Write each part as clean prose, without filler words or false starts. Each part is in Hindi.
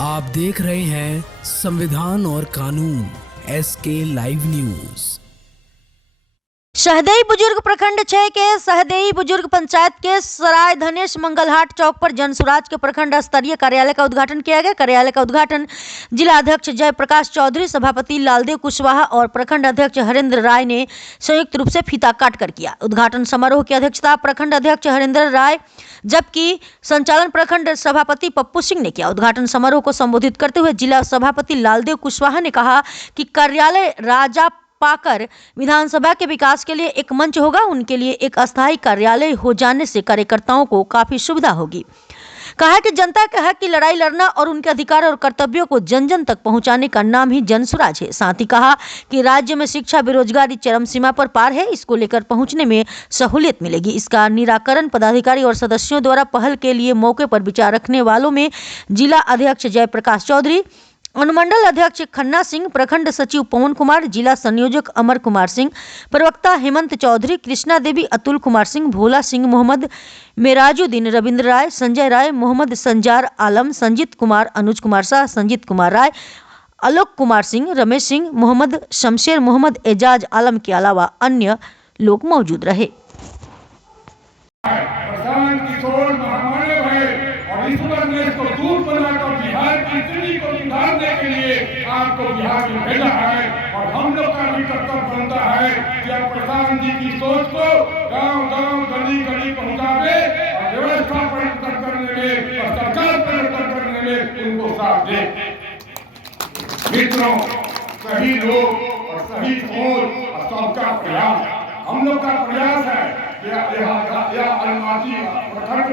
आप देख रहे हैं संविधान और कानून SK लाइव न्यूज। सहदेई बुजुर्ग प्रखंड 6 के सहदेई बुजुर्ग पंचायत के सराय धनेश मंगलहाट चौक पर जन स्वराज के प्रखंड स्तरीय कार्यालय का उद्घाटन किया गया। कार्यालय का उद्घाटन जिला अध्यक्ष जयप्रकाश चौधरी, सभापति लालदेव कुशवाहा और प्रखंड अध्यक्ष हरेंद्र राय ने संयुक्त रूप से फीता काट कर किया। उद्घाटन समारोह की अध्यक्षता प्रखंड अध्यक्ष हरेंद्र राय जबकि संचालन प्रखंड सभापति पप्पू सिंह ने किया। उद्घाटन समारोह को संबोधित करते हुए जिला सभापति लालदेव कुशवाहा ने कहा कि कार्यालय राजा पाकर विधानसभा के विकास के लिए एक मंच होगा। उनके लिए एक अस्थायी कार्यालय हो जाने से कार्यकर्ताओं को काफी सुविधा होगी। कहा कि जनता के हक की लड़ाई लड़ना और उनके अधिकार और कर्तव्यों को जन जन तक पहुंचाने का नाम ही जन स्वराज है। साथ ही कहा कि राज्य में शिक्षा बेरोजगारी चरम सीमा पर पार है, इसको लेकर पहुंचने में सहूलियत मिलेगी। इसका निराकरण पदाधिकारी और सदस्यों द्वारा पहल के लिए मौके पर विचार रखने वालों में जिला अध्यक्ष जयप्रकाश चौधरी, अनुमंडल अध्यक्ष खन्ना सिंह, प्रखंड सचिव पवन कुमार, जिला संयोजक अमर कुमार सिंह, प्रवक्ता हेमंत चौधरी, कृष्णा देवी, अतुल कुमार सिंह, भोला सिंह, मोहम्मद मेराजुद्दीन, रविंद्र राय, संजय राय, मोहम्मद संजार आलम, संजीत कुमार, अनुज कुमार शाह, संजीत कुमार राय, आलोक कुमार सिंह, रमेश सिंह, मोहम्मद शमशेर, मोहम्मद एजाज आलम के अलावा अन्य लोग मौजूद रहे। आपको बिहार में भेजा है और हम लोग का भी कर्तव्य बनता है कि आप प्रधान जी की सोच को गांव-गांव, गली-गली पहुंचावे और व्यवस्था परिवर्तन करने में और सरकार परिवर्तन करने में उनको साथ दे। मित्रों, सही लोग और सही सोच और सबका प्रयास, हम लोग का प्रयास है। अलमाटी प्रखंड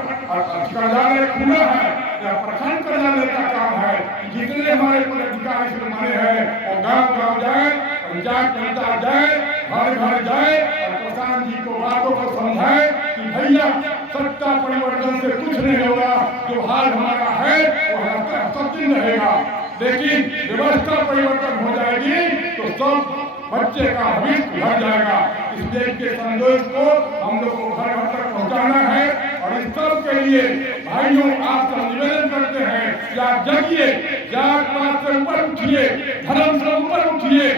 कार्यालय खुला है, प्रखंड कार्यालय का काम है। जितने हमारे पदाधिकारी बने हैं और गांव-गांव जाए, पंचायत जाए, घर-घर जाए और प्रधान जी को बातों को समझाए कि भैया सत्ता परिवर्तन से कुछ नहीं होगा, जो हाल हमारा है वो सब दिन रहेगा, लेकिन व्यवस्था परिवर्तन हो जाएगी तो सब बच्चे का भविष्य सुधर जाएगा। इसलिए इनके संदेश को हम लोग को घर घर तक पहुंचाना है और इस सब के लिए भाइयों आपसे निवेदन करते हैं कि आप जगिए, जात पात से ऊपर उठिए, धर्म से ऊपर उठिए।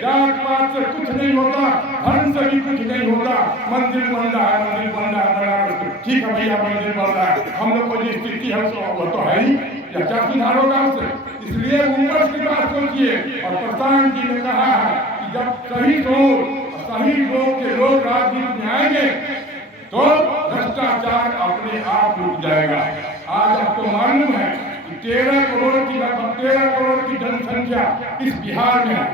जात पात से कुछ नहीं होता, धर्म से भी कुछ नहीं होता। मंदिर बन रहा है, मंदिर बन रहा है, ठीक है भैया मंदिर बन रहा है, हम लोग को जो स्थिति है वो तो है ही, या क्या सुधार होगा उससे? इसलिए ऊपर की बात सोचिए। और प्रधान जी ने कहा है जब सही लोग के लोग राजनीति में आएंगे तो भ्रष्टाचार अपने आप रुक जाएगा। आज आपको मालूम है कि 13 करोड़ की जनसंख्या इस बिहार में है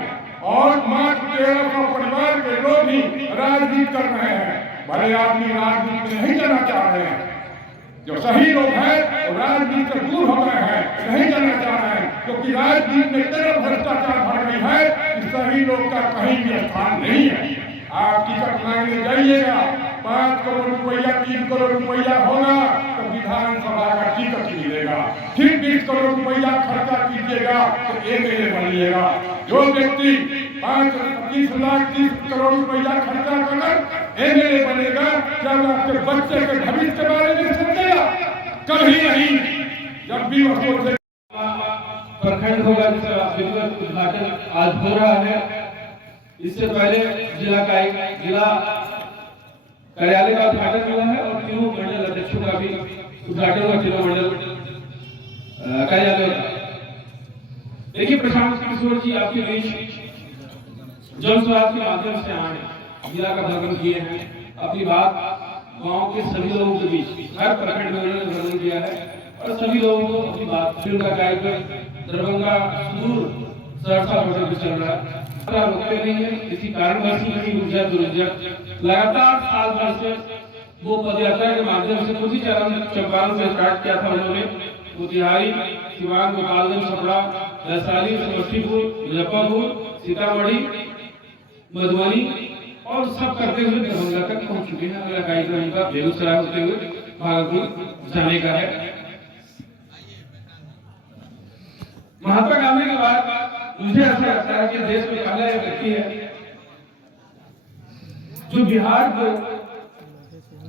और मात्र 1300 परिवार के लोग ही राजनीति कर रहे हैं। बड़े आदमी राजनीति में नहीं जाना चाह रहे हैं। जो सही लोग हैं वो राजनीति से दूर हो गए हैं, नहीं जाना चाह रहे हैं, क्योंकि राजनीति में इतना भ्रष्टाचार भर गई है कि सही लोग का कहीं भी स्थान नहीं है। आप टिकट मांगने जाइएगा, 5 करोड़ रुपया 3 करोड़ रुपया होगा तो विधानसभा का टिकट मिलेगा। फिर 20 करोड़ रुपया खर्चा कीजिएगा तो MLA बनिएगा। जो व्यक्ति 25 लाख 30 करोड़ रुपया खर्चा कर MLA बनेगा, क्या वो आपके बच्चे के भविष्य के बारे में सोचेगा? कभी नहीं। जब भी वो सोचे प्रखंड होगा जिसका उद्घाटन आज हो रहा है। इससे पहले जिला कार्यालय का उद्घाटन हुआ है और तीनों मंडल अध्यक्षों का भी उद्घाटन हुआ, तीनों मंडल कार्यालय का। देखिए प्रशांत किशोर जी आपके बीच जन स्वराज के माध्यम से आए, जिला का भ्रमण किए हैं, अपनी बात गांव के सभी लोगों के बीच हर प्रखंड में उन्होंने भ्रमण किया है और सभी लोगों को अपनी बात उनका कार्यक्रम दरभंगा दूर सहरसा होटल चल रहा है। रोकते नहीं है, किसी कारणवश नहीं ऊर्जा दुर्जा लगातार साल भर से वो पदयात्रा के माध्यम से खुद ही चंपारण से स्टार्ट किया था उन्होंने। मोतिहारी, सिवान, गोपालगंज, छपरा, वैशाली, समस्तीपुर, मुजफ्फरपुर, सीतामढ़ी, मधुबनी और सब करते हुए दरभंगा तक पहुंच चुके हैं। अगला कार्यक्रम इनका बेगूसराय होते हुए भागलपुर जाने का है। महात्मा गांधी के बाद मुझे ऐसा लगता है कि देश में पहला एक व्यक्ति है जो बिहार को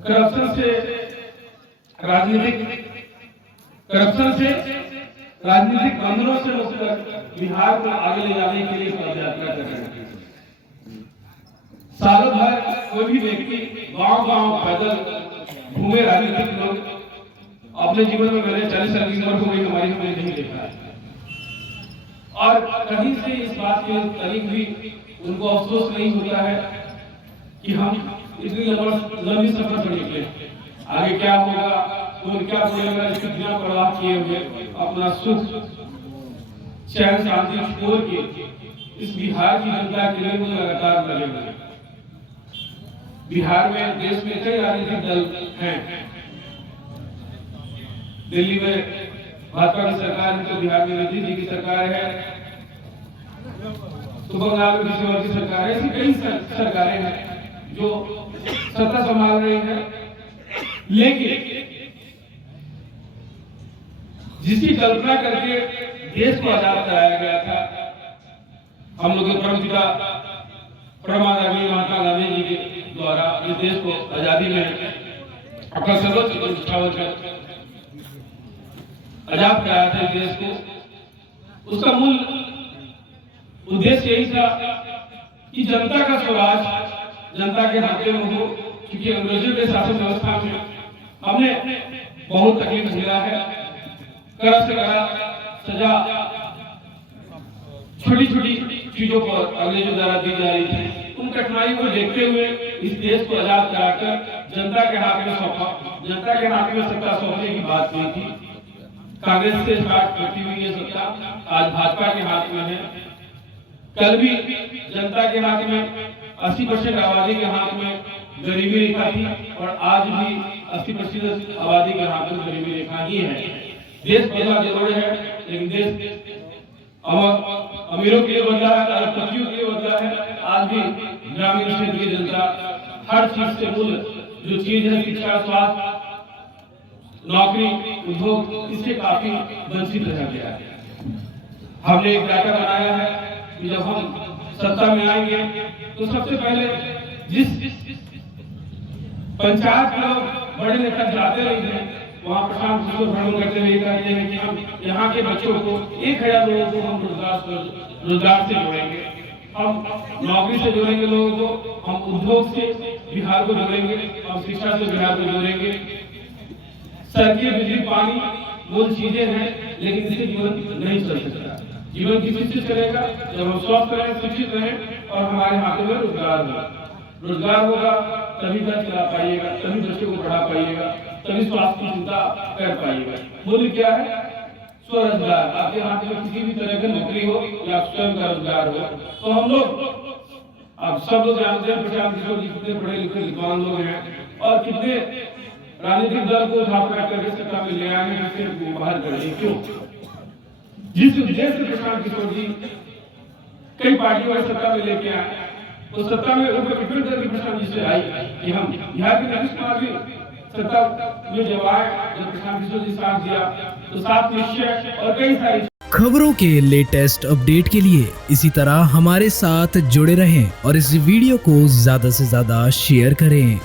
करप्शन से, राजनीतिक करप्शन से राजनीतिक बंधनों से मुक्त बिहार को आगे ले जाने के लिए पद यात्रा कर रहे हैं। सालों भर कोई भी व्यक्ति गांव-गांव पैदल घूमे राजनीतिक लोग अपने जीवन में मैंने 40 साल की उम्र हो गई हमारी, हमने नहीं देखा है। और कहीं से इस बात के करीब भी उनको अफसोस नहीं होता है कि हम इतनी लंबी सफर पर निकले, आगे क्या होगा, कौन क्या बोलेगा, इसकी बिना परवाह किए हुए अपना सुख चैन शांति छोड़ के इस बिहार की जनता के लिए वो लगातार लगे हुए हैं। बिहार में, देश में कई राजनीतिक दल हैं। दिल्ली में भाजपा की सरकार है, तो बिहार में मोदी जी की सरकार है, तो बंगाल में किसी और की सरकार है। ऐसी कई सरकारें हैं जो सत्ता संभाल रही हैं, लेकिन जिसकी कल्पना करके देश को आजाद कराया गया था, हम लोग के परम पिता परमादरणीय महात्मा गांधी जी के द्वारा इस देश को आजादी में अपना सर्वोच्च निष्ठावर कर आजाद कराया था इस देश को। उसका मूल उद्देश्य यही था कि जनता का स्वराज जनता के हाथ में हो, क्योंकि अंग्रेजों के शासन व्यवस्था में हमने बहुत तकलीफ झेला है। कड़ा से कड़ा सजा छोटी छोटी चीजों पर अंग्रेजों द्वारा दी जा रही थी। उन कठिनाई को देखते हुए इस देश को आजाद कराकर जनता के हाथ में सौंपा, जनता के हाथ में सत्ता सौंपने की बात की थी। कांग्रेस से स्टार्ट करती हुई ये सत्ता आज भाजपा के हाथ में है। कल भी जनता के हाथ में 80% आबादी के हाथ में गरीबी रेखा थी और आज भी 80% आबादी के हाथ में गरीबी रेखा ही है। देश बदला जरूर है, लेकिन देश अमीरों के लिए बदला है, अरबपतियों के लिए बदला है। आज भी ग्रामीण क्षेत्र की जनता हर चीज से मूल जो चीज है, शिक्षा, स्वास्थ्य, नौकरी, उद्योग, इससे काफी वंचित रह गया है। हमने एक डाटा बनाया है कि जब हम सत्ता में आएंगे तो सबसे पहले जिस पंचायत के लोग बड़े नेता जाते रहे हैं, वहाँ प्रशांत किशोर भ्रमण करते हुए कहते हैं कि हम यहाँ के बच्चों को 1000 लोगों को हम रोजगार से जोड़ेंगे, हम नौकरी से जोड़ेंगे लोगों को, हम उद्योग से बिहार को जोड़ेंगे, हम शिक्षा से बिहार को जोड़ेंगे। सड़कें, बिजली, पानी मूल चीजें हैं, लेकिन इससे जीवन नहीं चल सकता। जीवन किसी से चलेगा जब हम स्वस्थ रहें, शिक्षित रहें और हमारे हाथों में रोजगार होगा। रोजगार होगा तभी घर चला पाइएगा, तभी बच्चों को पढ़ा पाइएगा, तभी स्वास्थ्य की चिंता कर पाइएगा। मूल्य क्या है? स्वरोजगार। आपके हाथ में किसी भी तरह की नौकरी हो या स्वयं का रोजगार हो। तो हम लोग, आप सब लोग जानते हैं प्रशांत किशोर जी कितने पढ़े लिखे विद्वान लोग हैं और कितने राजनीतिक दल को स्थापना करके सत्ता में ले आए, जिससे बाहर करेंगे। क्यों? जिस उद्देश्य से प्रशांत किशोर जी कई पार्टियों में सत्ता में लेके आए, उस सत्ता में ऊपर डिपेंड करके प्रशांत जी से आई कि हम बिहार के नीतीश कुमार भी सत्ता में जब आए, जब प्रशांत किशोर जी साथ दिया तो साथ निश्चय और कई सारी खबरों के लेटेस्ट अपडेट के लिए इसी तरह हमारे साथ जुड़े रहें और इस वीडियो को ज्यादा से ज्यादा शेयर करें।